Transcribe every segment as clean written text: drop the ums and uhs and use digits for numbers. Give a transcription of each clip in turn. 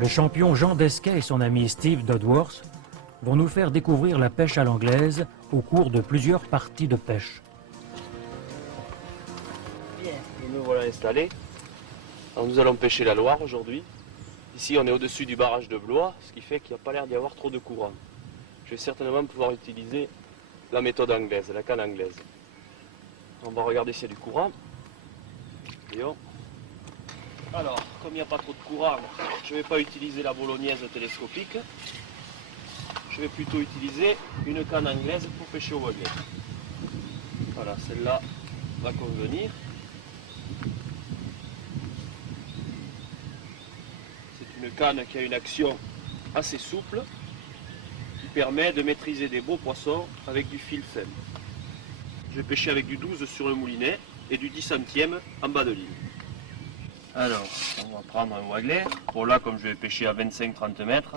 Le champion Jean Desquet et son ami Steve Dodworth vont nous faire découvrir la pêche à l'anglaise au cours de plusieurs parties de pêche. Bien, nous voilà installés. Alors nous allons pêcher la Loire aujourd'hui. Ici on est au-dessus du barrage de Blois, ce qui fait qu'il n'y a pas l'air d'y avoir trop de courant. Je vais certainement pouvoir utiliser la méthode anglaise, la canne anglaise. On va regarder s'il y a du courant. Voyons. Alors, comme il n'y a pas trop de courant, je ne vais pas utiliser la bolognaise télescopique. Je vais plutôt utiliser une canne anglaise pour pêcher au voilier. Voilà, celle-là va convenir. C'est une canne qui a une action assez souple, qui permet de maîtriser des beaux poissons avec du fil fin. Je vais pêcher avec du 12 sur le moulinet et du 10 centièmes en bas de ligne. Alors, on va prendre un wagler. Pour là, comme je vais pêcher à 25-30 mètres,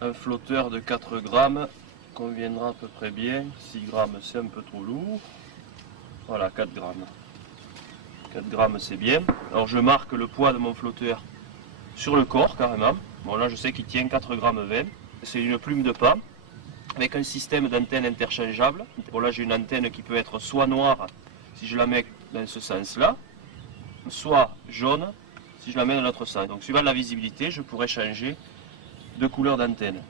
un flotteur de 4 grammes conviendra à peu près bien. 6 grammes, c'est un peu trop lourd. Voilà, 4 grammes. 4 grammes, c'est bien. Alors, je marque le poids de mon flotteur sur le corps, carrément. Bon, là, je sais qu'il tient 4 grammes 20. C'est une plume de pain avec un système d'antenne interchangeable. Bon, là, j'ai une antenne qui peut être soit noire, si je la mets dans ce sens-là, soit jaune si je la mets dans l'autre sens. Donc suivant la visibilité, je pourrais changer de couleur d'antenne.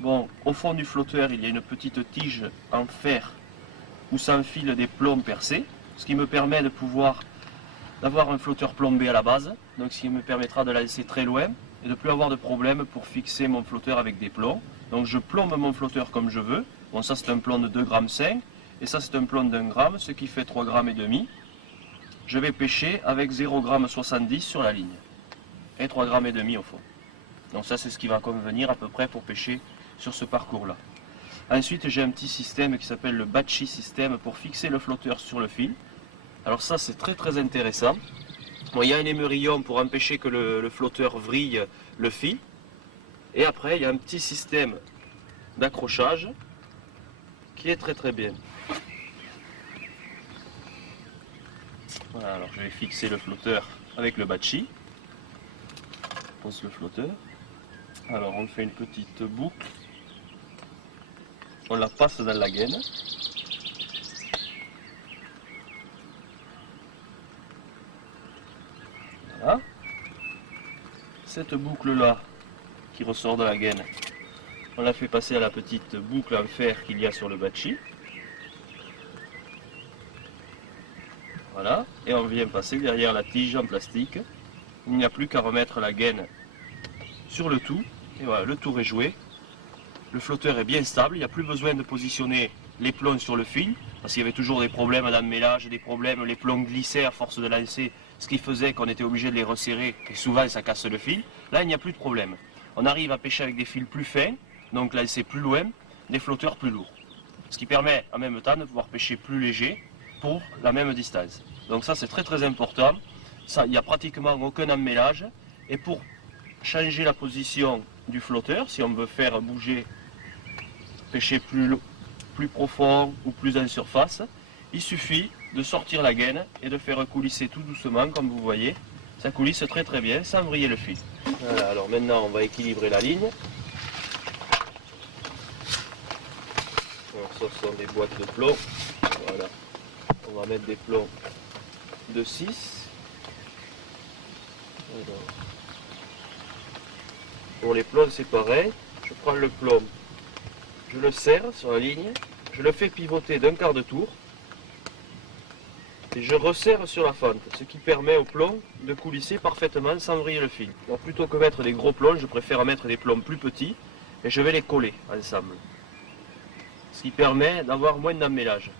Bon, au fond du flotteur, il y a une petite tige en fer où s'enfilent des plombs percés, ce qui me permet de pouvoir d'avoir un flotteur plombé à la base, donc ce qui me permettra de la laisser très loin et de ne plus avoir de problème pour fixer mon flotteur avec des plombs. Donc je plombe mon flotteur comme je veux. Bon, ça c'est un plomb de 2,5 g et ça c'est un plomb d'1 g, ce qui fait 3,5 g. Je vais pêcher avec 0,70 g sur la ligne et 3,5 g au fond. Donc ça c'est ce qui va convenir à peu près pour pêcher sur ce parcours-là. Ensuite j'ai un petit système qui s'appelle le Batchy système pour fixer le flotteur sur le fil. Alors ça c'est très intéressant. Bon, il y a un émerillon pour empêcher que le flotteur vrille le fil. Et après il y a un petit système d'accrochage qui est très bien. Voilà, alors je vais fixer le flotteur avec le Batchy. Je pose le flotteur. Alors on fait une petite boucle. On la passe dans la gaine. Voilà. Cette boucle-là qui ressort de la gaine, on la fait passer à la petite boucle en fer qu'il y a sur le Batchy. Voilà, et on vient passer derrière la tige en plastique. Il n'y a plus qu'à remettre la gaine sur le tout, et voilà, le tour est joué. Le flotteur est bien stable, il n'y a plus besoin de positionner les plombs sur le fil, parce qu'il y avait toujours des problèmes d'emmêlage, des problèmes, les plombs glissaient à force de lancer, ce qui faisait qu'on était obligé de les resserrer, et souvent ça casse le fil. Là, il n'y a plus de problème. On arrive à pêcher avec des fils plus fins, donc lancer plus loin, des flotteurs plus lourds. Ce qui permet en même temps de pouvoir pêcher plus léger pour la même distance. Donc ça c'est très important. Ça, il n'y a pratiquement aucun emmêlage. Et pour changer la position du flotteur, si on veut faire bouger, pêcher plus profond ou plus en surface, il suffit de sortir la gaine et de faire coulisser tout doucement, comme vous voyez. Ça coulisse très bien, sans vriller le fil. Voilà, alors maintenant on va équilibrer la ligne. Alors ça sont des boîtes de plombs. Voilà. On va mettre des plombs de 6. Alors. Pour les plombs c'est pareil. Je prends le plomb, je le serre sur la ligne, je le fais pivoter d'un quart de tour. Et je resserre sur la fente, ce qui permet au plomb de coulisser parfaitement sans vriller le fil. Donc plutôt que mettre des gros plombs, je préfère mettre des plombs plus petits et je vais les coller ensemble. Ce qui permet d'avoir moins d'emmêlage.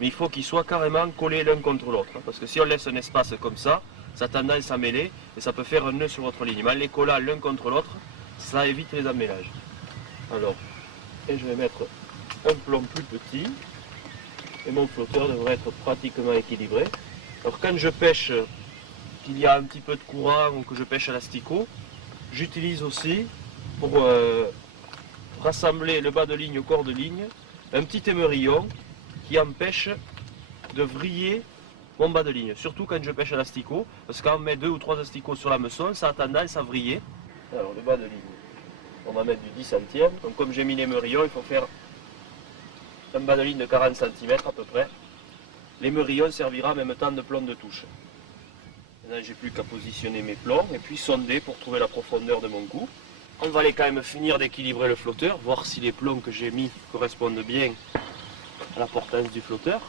Mais il faut qu'ils soient carrément collés l'un contre l'autre, parce que si on laisse un espace comme ça, ça a tendance à mêler et ça peut faire un nœud sur votre ligne. Mais en les collant l'un contre l'autre, ça évite les emmélages. Alors, et je vais mettre un plomb plus petit. Et mon flotteur devrait être pratiquement équilibré. Alors quand je pêche, qu'il y a un petit peu de courant ou que je pêche à l'asticot, j'utilise aussi pour rassembler le bas de ligne au corps de ligne, un petit émerillon qui empêche de vriller mon bas de ligne. Surtout quand je pêche à l'asticot, parce que quand on met 2 ou 3 asticots sur la meçon, ça a tendance à vriller. Alors le bas de ligne, on va mettre du 10 centième. Donc comme j'ai mis l'émerillon, il faut faire un bas de ligne de 40 cm à peu près. L'émerillon servira en même temps de plomb de touche. Maintenant j'ai plus qu'à positionner mes plombs et puis sonder pour trouver la profondeur de mon coup. On va aller quand même finir d'équilibrer le flotteur, voir si les plombs que j'ai mis correspondent bien à la portance du flotteur.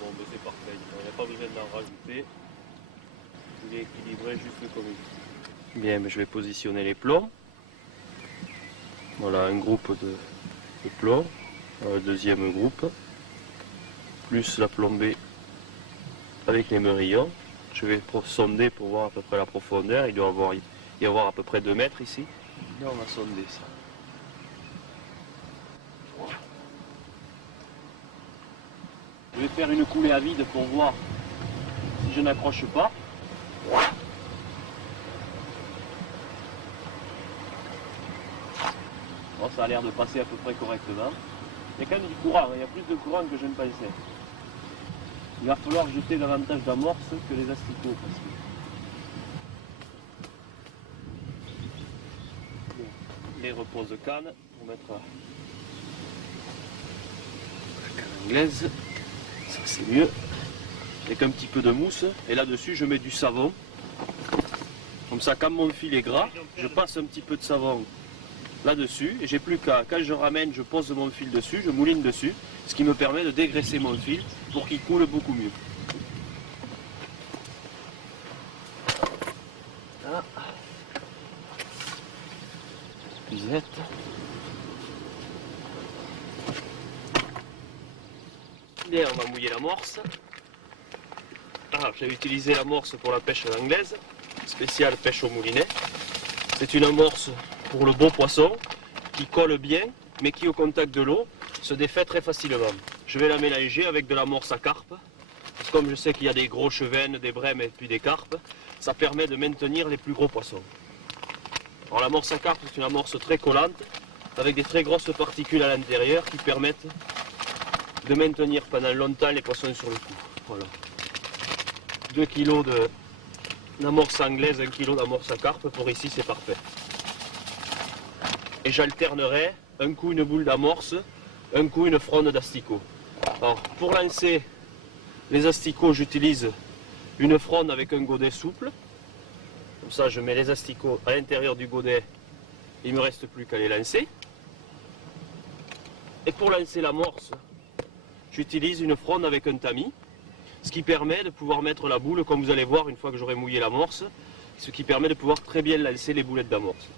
Bon, ben c'est parfait, il n'y a pas besoin d'en rajouter. Il est équilibré juste comme il faut. Bien, mais je vais positionner les plombs. Voilà un groupe de plombs, le deuxième groupe, plus la plombée avec l'émerillon. Je vais sonder pour voir à peu près la profondeur. Il doit y avoir à peu près 2 mètres ici. Là, on va sonder ça. Je vais faire une coulée à vide pour voir si je n'accroche pas. Bon, ça a l'air de passer à peu près correctement. Il y a quand même du courant, il y a plus de courant que je ne pensais. Il va falloir jeter davantage d'amorce que les asticots. Parce que... les reposes de canne, on va mettre la canne anglaise, ça c'est mieux, avec un petit peu de mousse, et là-dessus je mets du savon. Comme ça, quand mon fil est gras, je passe un petit peu de savon là-dessus, et j'ai plus qu'à, quand je ramène, je pose mon fil dessus, je mouline dessus, ce qui me permet de dégraisser mon fil pour qu'il coule beaucoup mieux. Ah. Pisette. Bien, on va mouiller l'amorce. Ah, j'ai utilisé l'amorce pour la pêche à l'anglaise, spéciale pêche au moulinet. C'est une amorce pour le beau poisson qui colle bien, mais qui au contact de l'eau se défait très facilement. Je vais la mélanger avec de l'amorce à carpe. Parce que comme je sais qu'il y a des gros chevennes, des brèmes et puis des carpes, ça permet de maintenir les plus gros poissons. Alors l'amorce à carpe, c'est une amorce très collante, avec des très grosses particules à l'intérieur qui permettent de maintenir pendant longtemps les poissons sur le coup. Voilà. 2 kg d'amorce anglaise, 1 kg d'amorce à carpe, pour ici c'est parfait. Et j'alternerai un coup une boule d'amorce, un coup une fronde d'asticot. Alors pour lancer les asticots, j'utilise une fronde avec un godet souple. Comme ça je mets les asticots à l'intérieur du godet, il ne me reste plus qu'à les lancer. Et pour lancer l'amorce, j'utilise une fronde avec un tamis, ce qui permet de pouvoir mettre la boule, comme vous allez voir une fois que j'aurai mouillé l'amorce, ce qui permet de pouvoir très bien lancer les boulettes d'amorce.